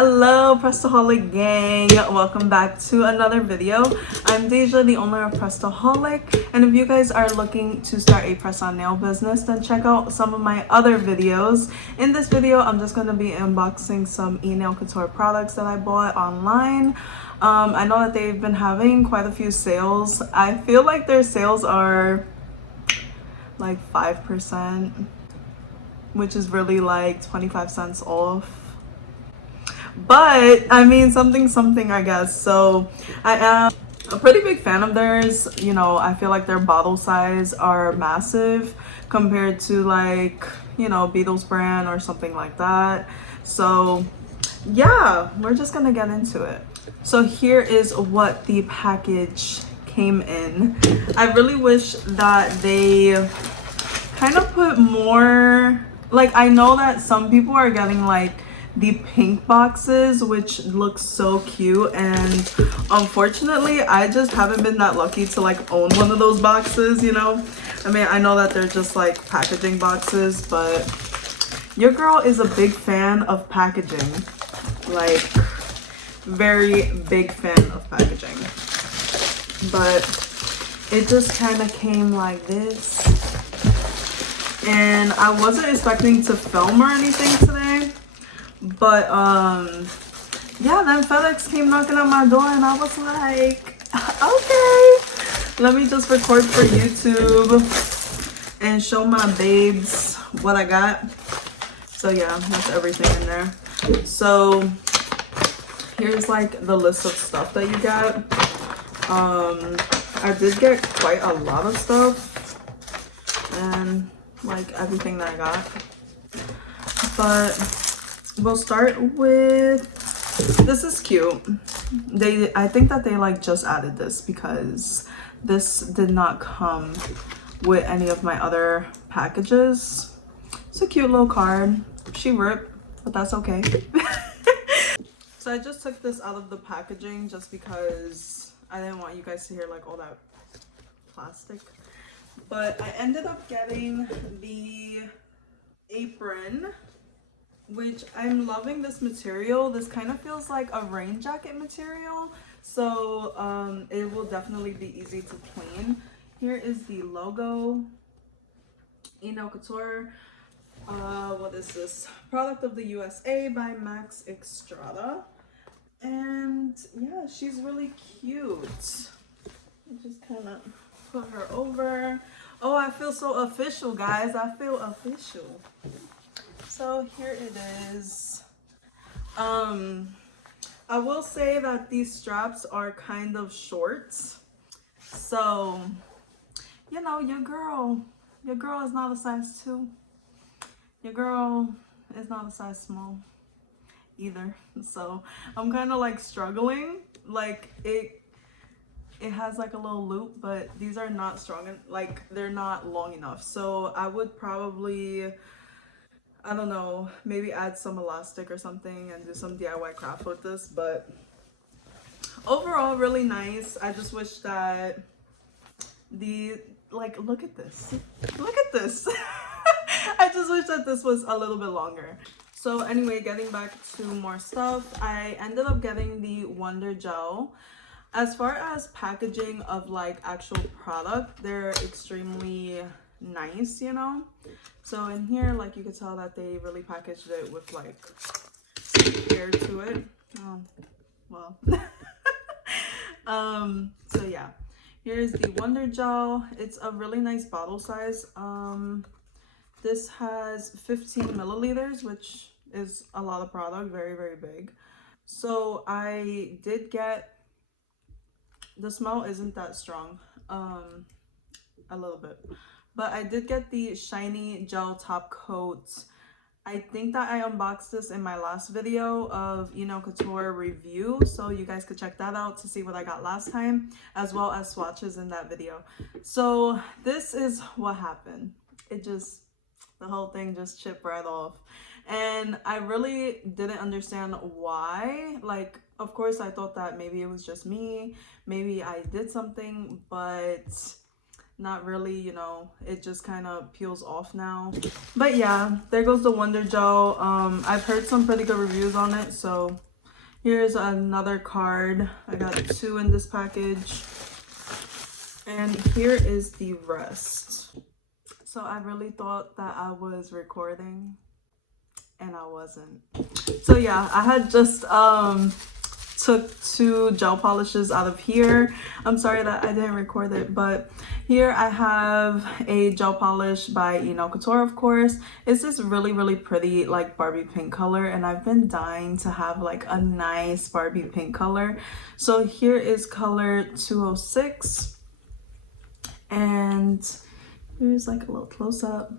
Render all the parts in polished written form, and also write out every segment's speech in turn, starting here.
Hello Pressedaholic gang, welcome back to another video. I'm Deja, the owner of Pressedaholic, and if you guys are looking to start a press-on nail business, then check out some of my other videos. In this video, I'm just going to be unboxing some Enail Couture products that I bought online. I know that they've been having quite a few sales. I feel like their sales are like 5%, which is really like 25 cents off. But I mean, something I guess. So I am a pretty big fan of theirs. You know, I feel like their bottle size are massive compared to like, you know, Beatles brand or something like that. So yeah, we're just gonna get into it. So here is what the package came in. I really wish that they kind of put more, like, I know that some people are getting like the pink boxes, which looks so cute, and unfortunately I just haven't been that lucky to like own one of those boxes, you know. I mean, I know that they're just like packaging boxes, but your girl is a big fan of packaging, like very big fan of packaging. But it just kind of came like this, and I wasn't expecting to film or anything today. But yeah, then FedEx came knocking on my door and I was like, okay, let me just record for YouTube and show my babes what I got. So yeah, that's everything in there. So here's like the list of stuff that you got. I did get quite a lot of stuff and like everything that I got, but we'll start with, this is cute. I think that they like just added this because this did not come with any of my other packages. It's a cute little card. She ripped, but that's okay. So I just took this out of the packaging just because I didn't want you guys to hear like all that plastic. But I ended up getting the apron, which I'm loving this material. This kind of feels like a rain jacket material, so it will definitely be easy to clean. Here is the logo, Enail Couture. What is this? Product of the USA by Max Extrada. And yeah, she's really cute. I just kind of put her over. Oh, I feel so official, guys. I feel official. So here it is. I will say that these straps are kind of short. So, you know, your girl is not a size 2. Your girl is not a size small either. So I'm kind of like struggling. Like it has like a little loop, but these are not strong and like they're not long enough. So I would probably, I don't know, maybe add some elastic or something and do some DIY craft with this. But overall, really nice. I just wish that like, look at this. Look at this. I just wish that this was a little bit longer. So anyway, getting back to more stuff, I ended up getting the Wonder Gel. As far as packaging of like actual product, they're extremely nice, you know. So in here, like, you could tell that they really packaged it with like some care to it. Oh, well. So yeah, here's the Wonder Gel. It's a really nice bottle size. This has 15 milliliters, which is a lot of product, very, very big. So I did get, the smell isn't that strong, a little bit. But I did get the shiny gel top coat. I think that I unboxed this in my last video of Enail Couture review, so you guys could check that out to see what I got last time, as well as swatches in that video. So this is what happened. It just, the whole thing just chipped right off. And I really didn't understand why. Like, of course, I thought that maybe it was just me. Maybe I did something, but not really, you know. It just kind of peels off now. But yeah, there goes the Wonder Gel. I've heard some pretty good reviews on it, so Here's another card. I got 2 in this package. And here is the rest. So I really thought that I was recording and I wasn't. So yeah, I had just took 2 gel polishes out of here. I'm sorry that I didn't record it, but here I have a gel polish by Enail Couture, of course. It's this really pretty like Barbie pink color, and I've been dying to have like a nice Barbie pink color. So here is color 206, and here's like a little close-up.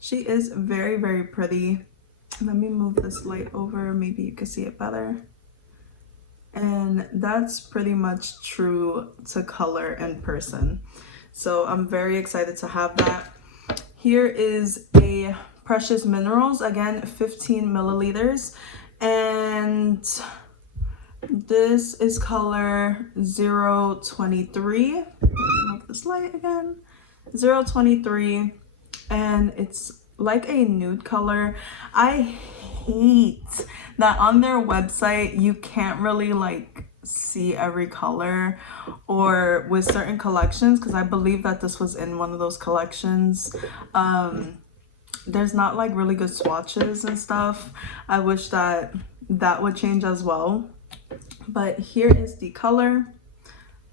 She is very pretty. Let me move this light over, maybe you can see it better. And that's pretty much true to color in person. So I'm very excited to have that. Here is a Precious Minerals, again 15 milliliters, and this is color 023. Move this light again. 023, and it's like a nude color. I hate that on their website you can't really like see every color, or with certain collections, because I believe that this was in one of those collections. There's not like really good swatches and stuff. I wish that that would change as well. But here is the color.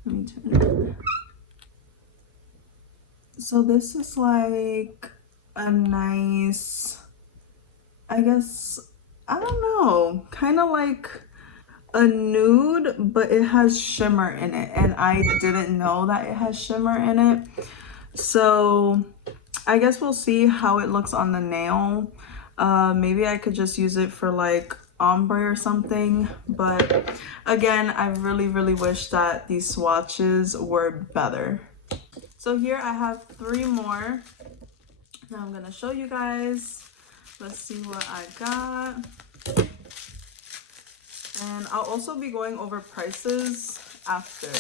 Let me turn it on. So this is like a nice, I guess, I don't know, kind of like a nude, but it has shimmer in it, and I didn't know that it has shimmer in it. So I guess we'll see how it looks on the nail. Maybe I could just use it for like ombre or something, but again, I really wish that these swatches were better. So here I have 3 more. Now I'm gonna show you guys. Let's see what I got. And I'll also be going over prices after,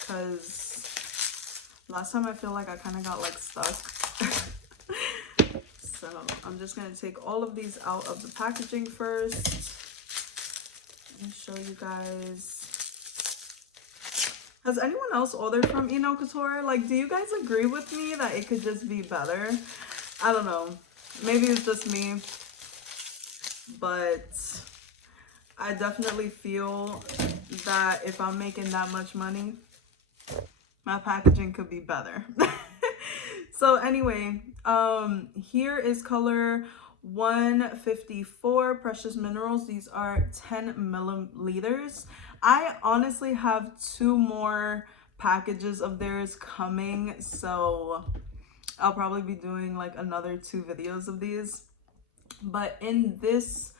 because last time I feel like I kind of got like stuck. So I'm just gonna take all of these out of the packaging first. Let me show you guys. Has anyone else ordered from Enail Couture? Like, do you guys agree with me that it could just be better? I don't know. Maybe it's just me. But I definitely feel that if I'm making that much money, my packaging could be better. So anyway, here is color 154 Precious Minerals. These are 10 milliliters. I honestly have 2 more packages of theirs coming, so I'll probably be doing like another 2 videos of these. But in this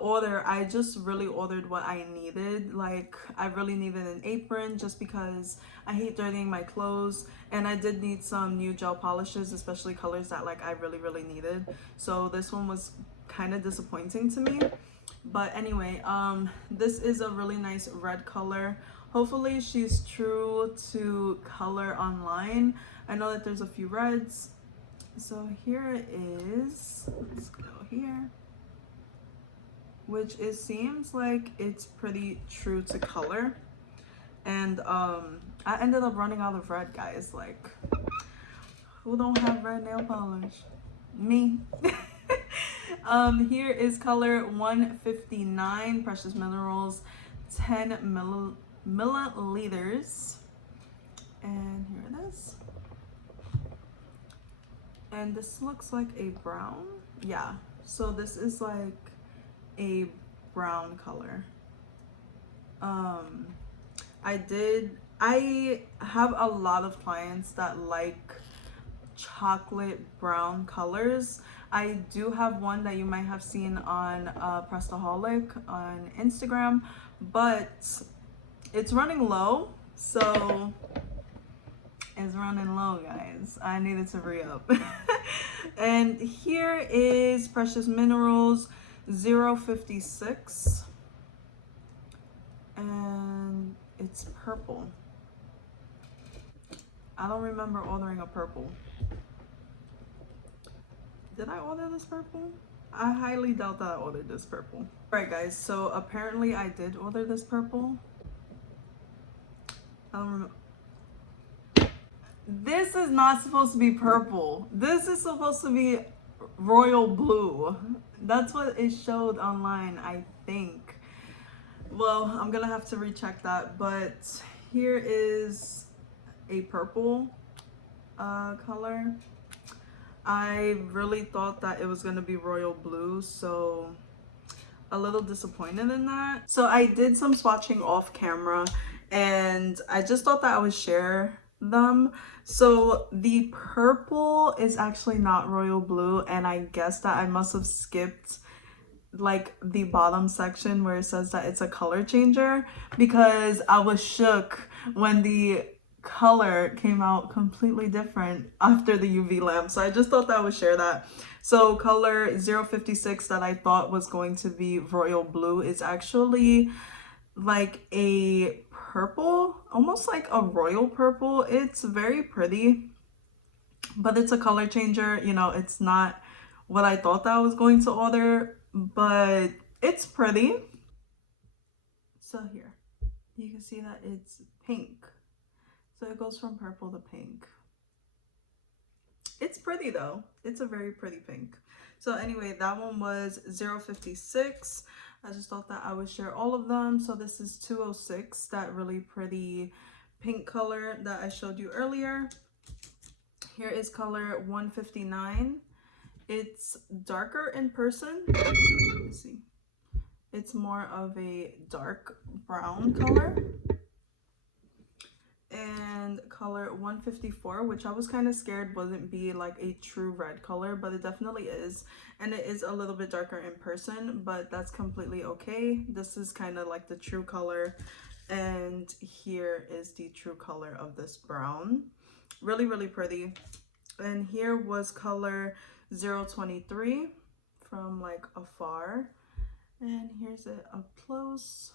order, I just really ordered what I needed. Like, I really needed an apron just because I hate dirtying my clothes, and I did need some new gel polishes, especially colors that like I really needed. So this one was kind of disappointing to me. But anyway, this is a really nice red color. Hopefully she's true to color online. I know that there's a few reds. So here it is. Let's go here. Which it seems like it's pretty true to color. And I ended up running out of red, guys. Like, who don't have red nail polish? Me. Here is color 159 Precious Minerals, 10 milliliters. And here it is. And this looks like a brown. Yeah, so this is like a brown color. I have a lot of clients that like chocolate brown colors. I do have one that you might have seen on Pressedaholic on Instagram, but it's running low, so it's running low, guys. I needed to re-up. And here is Precious Minerals 056, and it's purple. I don't remember ordering a purple. Did I order this purple? I highly doubt that I ordered this purple. Alright guys, so apparently I did order this purple. This is not supposed to be purple. This is supposed to be royal blue. That's what it showed online, I think. Well, I'm gonna have to recheck that, but here is a purple color. I really thought that it was gonna be royal blue, so a little disappointed in that. So I did some swatching off camera and I just thought that I would share them. So the purple is actually not royal blue, and I guess that I must have skipped like the bottom section where it says that it's a color changer, because I was shook when the color came out completely different after the UV lamp. So I just thought that I would share that. So color 056 that I thought was going to be royal blue is actually like a purple, almost like a royal purple. It's very pretty, but it's a color changer. You know, it's not what I thought that I was going to order, but it's pretty. So here you can see that it's pink. So it goes from purple to pink. It's pretty though. It's a very pretty pink. So anyway, that one was 056. I just thought that I would share all of them. So this is 206, that really pretty pink color that I showed you earlier. Here is color 159. It's darker in person. Let me see. It's more of a dark brown color. And color 154, which I was kind of scared wouldn't be like a true red color, but it definitely is. And it is a little bit darker in person, but that's completely okay. This is kind of like the true color. And here is the true color of this brown. Really, really pretty. And here was color 023 from like afar. And here's it up close.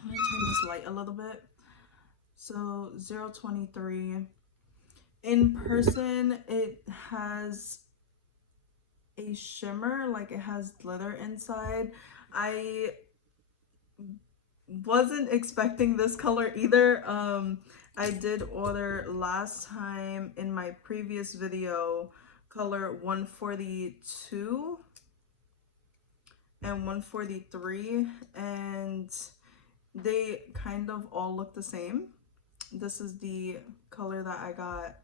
I'm gonna turn this light a little bit. So 023. In person, it has a shimmer, like it has glitter inside. I wasn't expecting this color either. I did order last time in my previous video color 142 and 143, and they kind of all look the same. This is the color that I got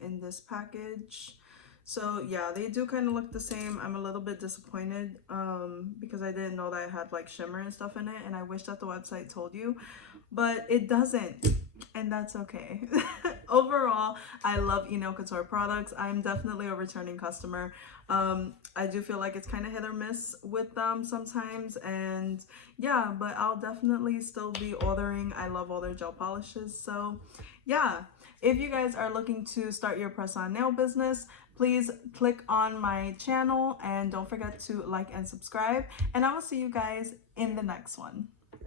in this package. So yeah, they do kind of look the same. I'm a little bit disappointed because I didn't know that it had like shimmer and stuff in it, and I wish that the website told you, but it doesn't, and that's okay. Overall, I love Enail Couture products. I'm definitely a returning customer. I do feel like it's kind of hit or miss with them sometimes, and yeah, but I'll definitely still be ordering. I love all their gel polishes. So yeah, if you guys are looking to start your press-on nail business, please click on my channel and don't forget to like and subscribe, and I will see you guys in the next one.